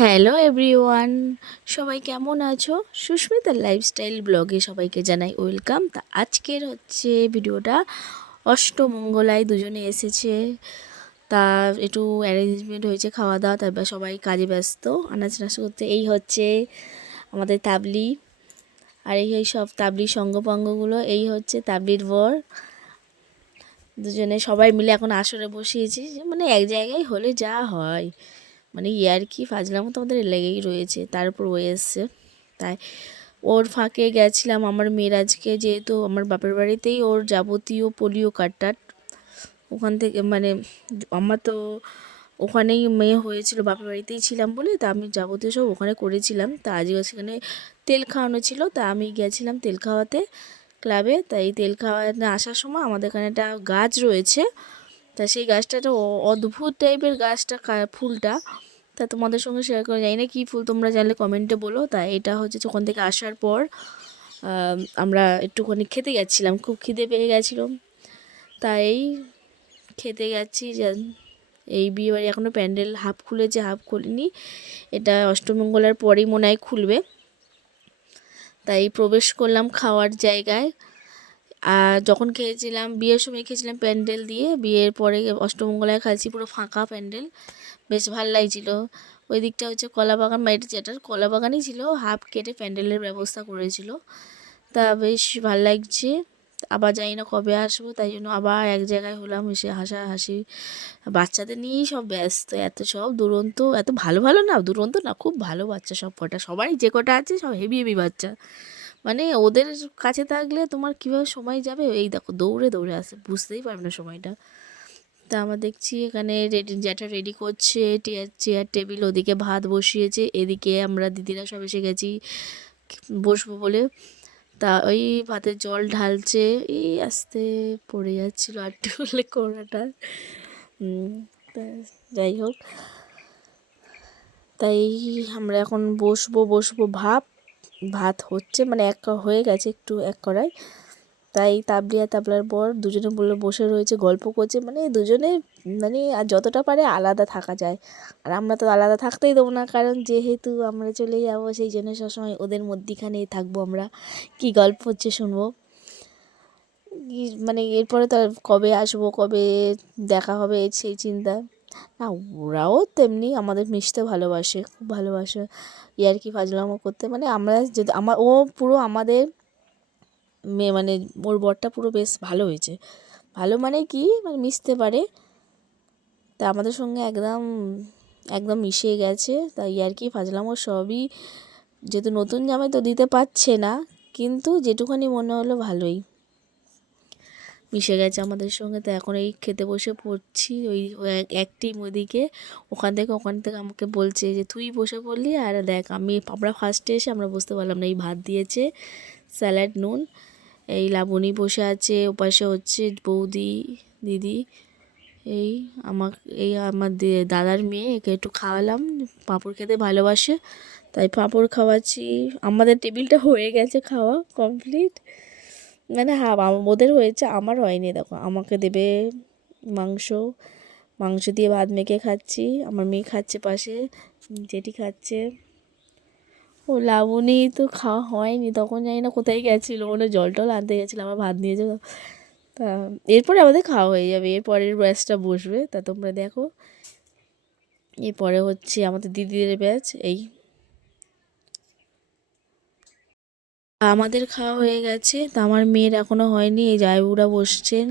Hello everyone, সবাই কেমন আছো? সুস্মিতার লাইফস্টাইল ব্লগে সবাইকে জানাই ওয়েলকাম। তা আজকের হচ্ছে ভিডিওটা অষ্টমঙ্গলায় দুজনে এসেছে, তা একটু অ্যারেঞ্জমেন্ট হয়েছে, খাওয়া দাওয়া, তারপর সবাই কাজে ব্যস্ত আনাজ নাচ করতে। এই হচ্ছে আমাদের তাবলি, আর এই সব তাবলির সঙ্গপাঙ্গগুলো, এই হচ্ছে তাবলির বর। দুজনে সবাই মিলে এখন আসরে বসিয়েছি, মানে এক জায়গায় হলে যা হয়, মানে ইয়ার্কি ফাজলামো তো আমাদের লেগেই রয়েছে। তার উপর ও এসছে, তাই ওর ফাঁকে গেছিলাম আমার মেয়ের আজকে, যেহেতু আমার বাপের বাড়িতেই ওর যাবতীয় পোলিও কার্ড ওখান থেকে, মানে আমার তো ওখানেই মেয়ে হয়েছিল, বাপের বাড়িতেই ছিলাম বলে, তা আমি যাবতীয় সব ওখানে করেছিলাম। তা আজকে সেখানে তেল খাওয়ানো ছিল, তা আমি গেছিলাম তেল খাওয়াতে ক্লাবে। তাই তেল খাওয়াতে আসার সময় আমাদের এখানে একটা গাছ রয়েছে, তা সেই গাছটা একটা অদ্ভুত টাইপের গাছটা, ফুলটা। তা তোমাদের সঙ্গে শেয়ার করা যায় না, কী ফুল তোমরা জানলে কমেন্টে বলো। তা এটা হচ্ছে ওখান থেকে আসার পর আমরা একটুখানি খেতে গেছিলাম, খুব খিদে পেয়ে গেছিলো, তাই খেতে গেছি। এই বিয়েবাড়ি এখনও প্যান্ডেল হাফ খুলেছে, হাফ খুলিনি, এটা অষ্টমঙ্গলার পরেই মনে হয় খুলবে। তাই প্রবেশ করলাম খাওয়ার জায়গায়। আর যখন খেয়েছিলাম বিয়ের সময় খেয়েছিলাম প্যান্ডেল দিয়ে, বিয়ের পরে অষ্টমঙ্গলায় খাচ্ছি পুরো ফাঁকা প্যান্ডেল, বেশ ভাল লাগছিলো। ওই দিকটা হচ্ছে কলা বাগান, বাড়িটা যেটার কলা বাগানই ছিল, হাফ কেটে প্যান্ডেলের ব্যবস্থা করেছিল, তা বেশ ভাল লাগছে। আবার জানি না কবে আসবো, তাই জন্য আবার এক জায়গায় হলাম, এসে হাসাহাসি, বাচ্চাদের নিয়েই সব ব্যস্ত, এত সব দুরন্ত, এত ভালো ভালো না, দুরন্ত না, খুব ভালো বাচ্চা সব কটা, সবাই যে কটা আছে সব হেভি হেভি বাচ্চা, মানে ওদের কাছে থাকলে তোমার কীভাবে সময় যাবে, এই দেখো দৌড়ে দৌড়ে আসে, বুঝতেই পারবে না সময়টা। তা আমরা দেখছি এখানে জ্যাঠা রেডি করছে, চেয়ার টেবিল, ওদিকে ভাত বসিয়েছে, এদিকে আমরা দিদিরা সব এসে গেছি বসবো বলে। তা ওই ভাতের জল ঢালছে, এই আস্তে পড়ে যাচ্ছিলো আটটু হলে কোড়াটা। তা যাই হোক, তাই আমরা এখন বসবো ভাত হচ্ছে, মানে এক হয়ে গেছে, একটু এক কড়াই। তাই তাবলি আর তাবলার বর দুজনে বলে বসে রয়েছে, গল্প করছে, মানে দুজনে, মানে আর যতটা পারে আলাদা থাকা যায়। আর আমরা তো আলাদা থাকতেই দেবো না, কারণ যেহেতু আমরা চলে যাবো, সেই জন্য সবসময় ওদের মধ্যিখানেই থাকবো আমরা, কি গল্প হচ্ছে শুনবো। মানে এরপরে তো কবে আসবো, কবে দেখা হবে সেই চিন্তা। না, ওরাও তেমনি আমাদের মিশতে ভালোবাসে, খুব ভালোবাসে ইয়ার্কি ফাজলামো করতে, মানে আমরা যদি ও পুরো আমাদের মেয়ে, মানে ওর বরটা পুরো বেশ ভালো হয়েছে, ভালো মানে কি, মানে মিশতে পারে, তা আমাদের সঙ্গে একদম একদম মিশে গেছে। তাই ইয়ার্কি ফাজলামো সবই, যেহেতু নতুন জামাই তো দিতে পারছে না, কিন্তু যেটুখানি মনে হলো ভালোই মিশে গেছে আমাদের সঙ্গে। তো এখন এই খেতে বসে পড়ছি, ওই এক টিম ওদিকে, ওখান থেকে আমাকে বলছে যে তুই বসে পড়লি, আর দেখ আমরা ফার্স্টে এসে আমরা বুঝতে পারলাম না, এই ভাত দিয়েছে, স্যালাড, নুন, এই লাবণী বসে আছে, ওপাশে হচ্ছে বৌদি, দিদি, এই আমার দাদার মেয়ে, একে একটু খাওয়ালাম, পাঁপড় খেতে ভালোবাসে, তাই পাঁপড় খাওয়াচ্ছি। আমাদের টেবিলটা হয়ে গেছে, খাওয়া কমপ্লিট, মানে হ্যাঁ ওদের হয়েছে, আমার হয়নি। দেখো আমাকে দেবে মাংস, মাংস দিয়ে ভাত মেখে খাচ্ছি, আমার মেয়ে খাচ্ছে পাশে, যেটি খাচ্ছে। ও লাবণী তো খাওয়া হয়নি, তখন জানি না কোথায় গেছিলো, ওরা জল টল আনতে গেছিলো, আমার ভাত নিয়ে যাবো। তা এরপরে আমাদের খাওয়া হয়ে যাবে, এরপরের ব্যাচটা বসবে, তা তোমরা দেখো। এরপরে হচ্ছে আমাদের দিদিদের ব্যাচ, এই আমাদের খাওয়া হয়ে গেছে, তা আমার মেয়ের এখনও হয়নি। এই জায়বুরা বসছেন,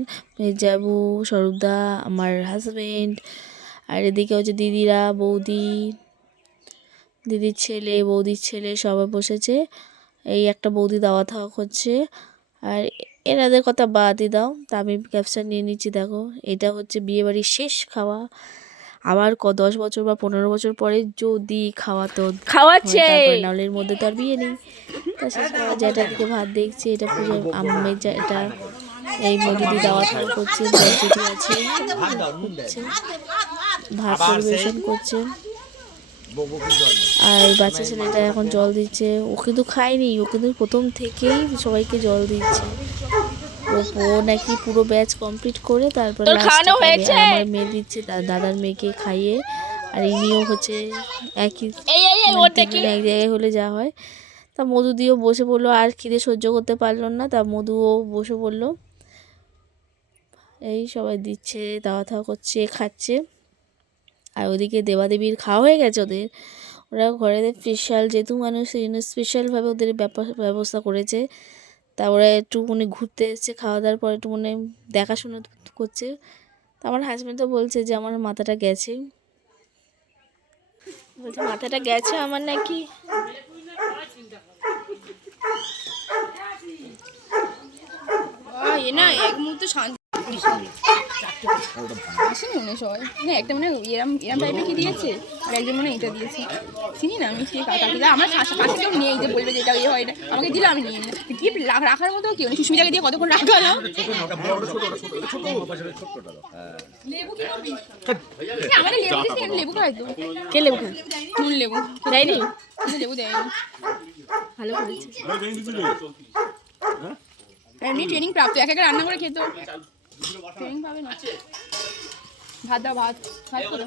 এই জায়বু, স্বরূপদা, আমার হাজব্যান্ড, আর এদিকে হচ্ছে দিদিরা, দিদির ছেলে, বৌদির ছেলে, সবাই বসেছে। এই একটা বৌদি দাওয়াত খাওয়া করছে, আর এনাদের কথা বাদই দাও, তা আমি ক্যাপচার নিয়ে নিচ্ছি। দেখো এটা হচ্ছে বিয়েবাড়ির শেষ খাওয়া, আবার 10 বছর বা 15 বছর পরে যদি খাওয়াচ্ছে, তারপরে নাহলে এর মধ্যে তো আর বিয়ে নেই। তা শেষ খাওয়া, যেটা দিকে ভাত দেখছি, এটা পুজো আমের, এটা এই মজুদি দাওয়াত করছে, যেটি আছে ভাত পরিবেশন করছে, আর এই বাচ্চা ছেলেটা এখন জল দিচ্ছে, ও কিন্তু খায়নি, ও কিন্তু প্রথম থেকেই সবাইকে জল দিচ্ছে। ও নাকি পুরো ব্যাচ কমপ্লিট করে তারপর আমার মেয়ে দিচ্ছে, দাদার মেয়েকে খাইয়ে, আর ইনিও হচ্ছে একই এক জায়গায় হলে যা হয়। তা মধু দিয়েও বসে পড়লো, আর খিদে সহ্য করতে পারলো না, তা মধুও বসে পড়লো। এই সবাই দিচ্ছে, দাওয়া থাওয়া করছে, খাচ্ছে। আর ওদিকে দেবাদেবীর খাওয়া হয়ে গেছে ওদের, ওরা ঘরে স্পেশাল যেহেতু মানুষ সেই জন্য স্পেশালভাবে ওদের ব্যবস্থা করেছে। তা ওরা একটুখানি ঘুরতে এসেছে, খাওয়া দাওয়ার পর একটুখানি দেখাশোনা করছে। তা আমার হাজব্যান্ড তো বলছে যে আমার মাথাটা গেছে, বলছে মাথাটা গেছে আমার নাকি। এ না এক মুহূর্তে শান্তি আসেনি মনে সবাই না, একটা মনে এরম এরম টাইপের কি দিয়েছে, আর একজন মনে এটা দিয়েছে, চিনি না আমি সে কাকে আমার কাছে কেউ নেই যে বলবে যে এটা ইয়ে হয় না, আমাকে দিলে আমি নিয়ে নিই কি রাখার মতো কেউ নেই। সুস্মিতাকে দিয়ে কতক্ষণ রাখালাম। আমাদের লেবু দিচ্ছি, লেবু খাই তো। কে লেবু খায়? নুন লেবু দেয়নি, লেবু দেয়নি। ভালো করেছে। এমনি ট্রেনিং প্রাপ্ত, এক একা রান্না করে খেতে ট্রেনিং পাবে না। ভাত দাও, ভাত ভাত করো।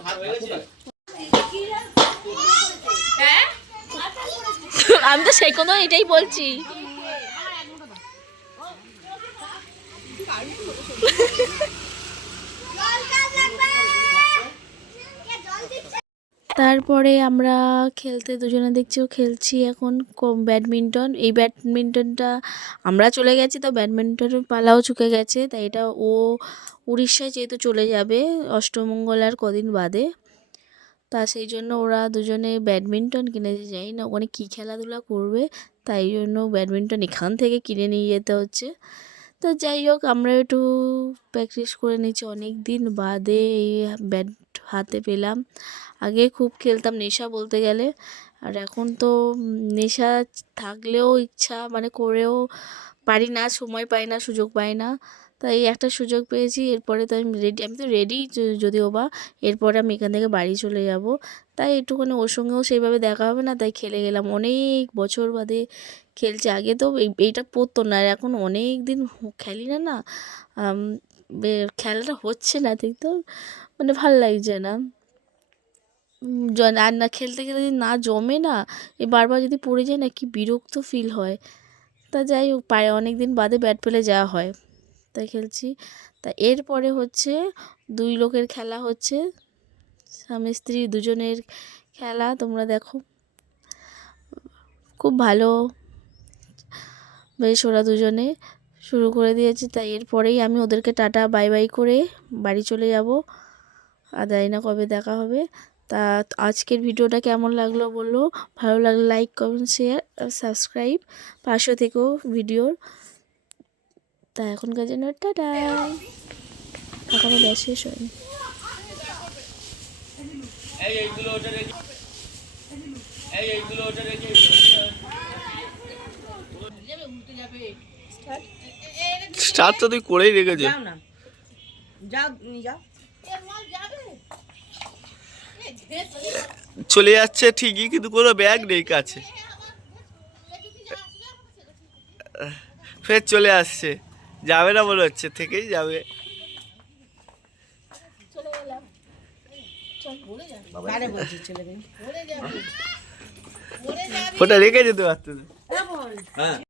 আমি তো সেই কোনো এটাই বলছি। তারপরে আমরা খেলতে দুজনে দেখছিও খেলছি এখন ব্যাডমিন্টন। এই ব্যাডমিন্টনটা আমরা চলে গেছি, তো ব্যাডমিন্টনের পালাও চুকে গেছে, তাই এটা ও উড়িষ্যায় যেহেতু চলে যাবে অষ্টমঙ্গল আর কদিন বাদে, তা সেই জন্য ওরা দুজনে ব্যাডমিন্টন কিনেছে। যাই না ওখানে কী খেলাধুলা করবে, তাই জন্য ব্যাডমিন্টন এখান থেকে কিনে নিয়ে যেতে হচ্ছে। তো যাই হোক আমরা একটু প্র্যাকটিস করে নিচ্ছি, অনেক দিন বাদে এই ব্যাট হাতে পেলাম। আগে খুব খেলতাম, নেশা বলতে গেলে। আর এখন তো নেশা থাকলেও ইচ্ছা মানে করেও পারি না, সময় পাই না, সুযোগ পাই না। তাই একটা সুযোগ পেয়েছি, এরপরে তো আমি তো রেডি যদিও বা, এরপরে আমি এখান থেকে বাড়ি চলে যাব। তাই একটুখানি ওর সঙ্গেও সেইভাবে দেখা হবে না, তাই খেলে গেলাম। অনেক বছর বাদে খেলছে, আগে তো এইটা পড়তো না, আর এখন অনেক দিন খেলি না না, খেলাটা হচ্ছে না ঠিক, তো মানে ভাল লাগছে না। আর না খেলতে খেলতে যদি না জমে না, বারবার যদি পড়ে যায় না, কি বিরক্ত ফিল হয়। তা যাই হোক পায়ে অনেক দিন বাদে ব্যাট পেলে যাওয়া হয়, তাই খেলছি। তা এরপরে হচ্ছে দুই লোকের খেলা হচ্ছে, স্বামী স্ত্রী দুজনের খেলা। তোমরা দেখো খুব ভালো, বেশ ওরা দুজনে শুরু করে দিয়েছে। তাই এরপরেই আমি ওদেরকে টাটা বাই বাই করে বাড়ি চলে যাব, আর জানি না কবে দেখা হবে। তা আজকের ভিডিওটা কেমন লাগলো বললো, ভালো লাগলে লাইক কমেন্ট শেয়ার সাবস্ক্রাইব পাশে থেকেও ভিডিওর। তা এখনকার জন্য টাটা, এখনো ব্যাস শেষ হয়নি। স্টার্ট তো তুই করেই রেখেছে। চলে যাচ্ছে ঠিকই, কিন্তু কোনো ব্যাগ নেই কাছে, ফের চলে আসছে, যাবে না মনে হচ্ছে, থেকেই যাবে। ওটা রেখে যেতে পারতো।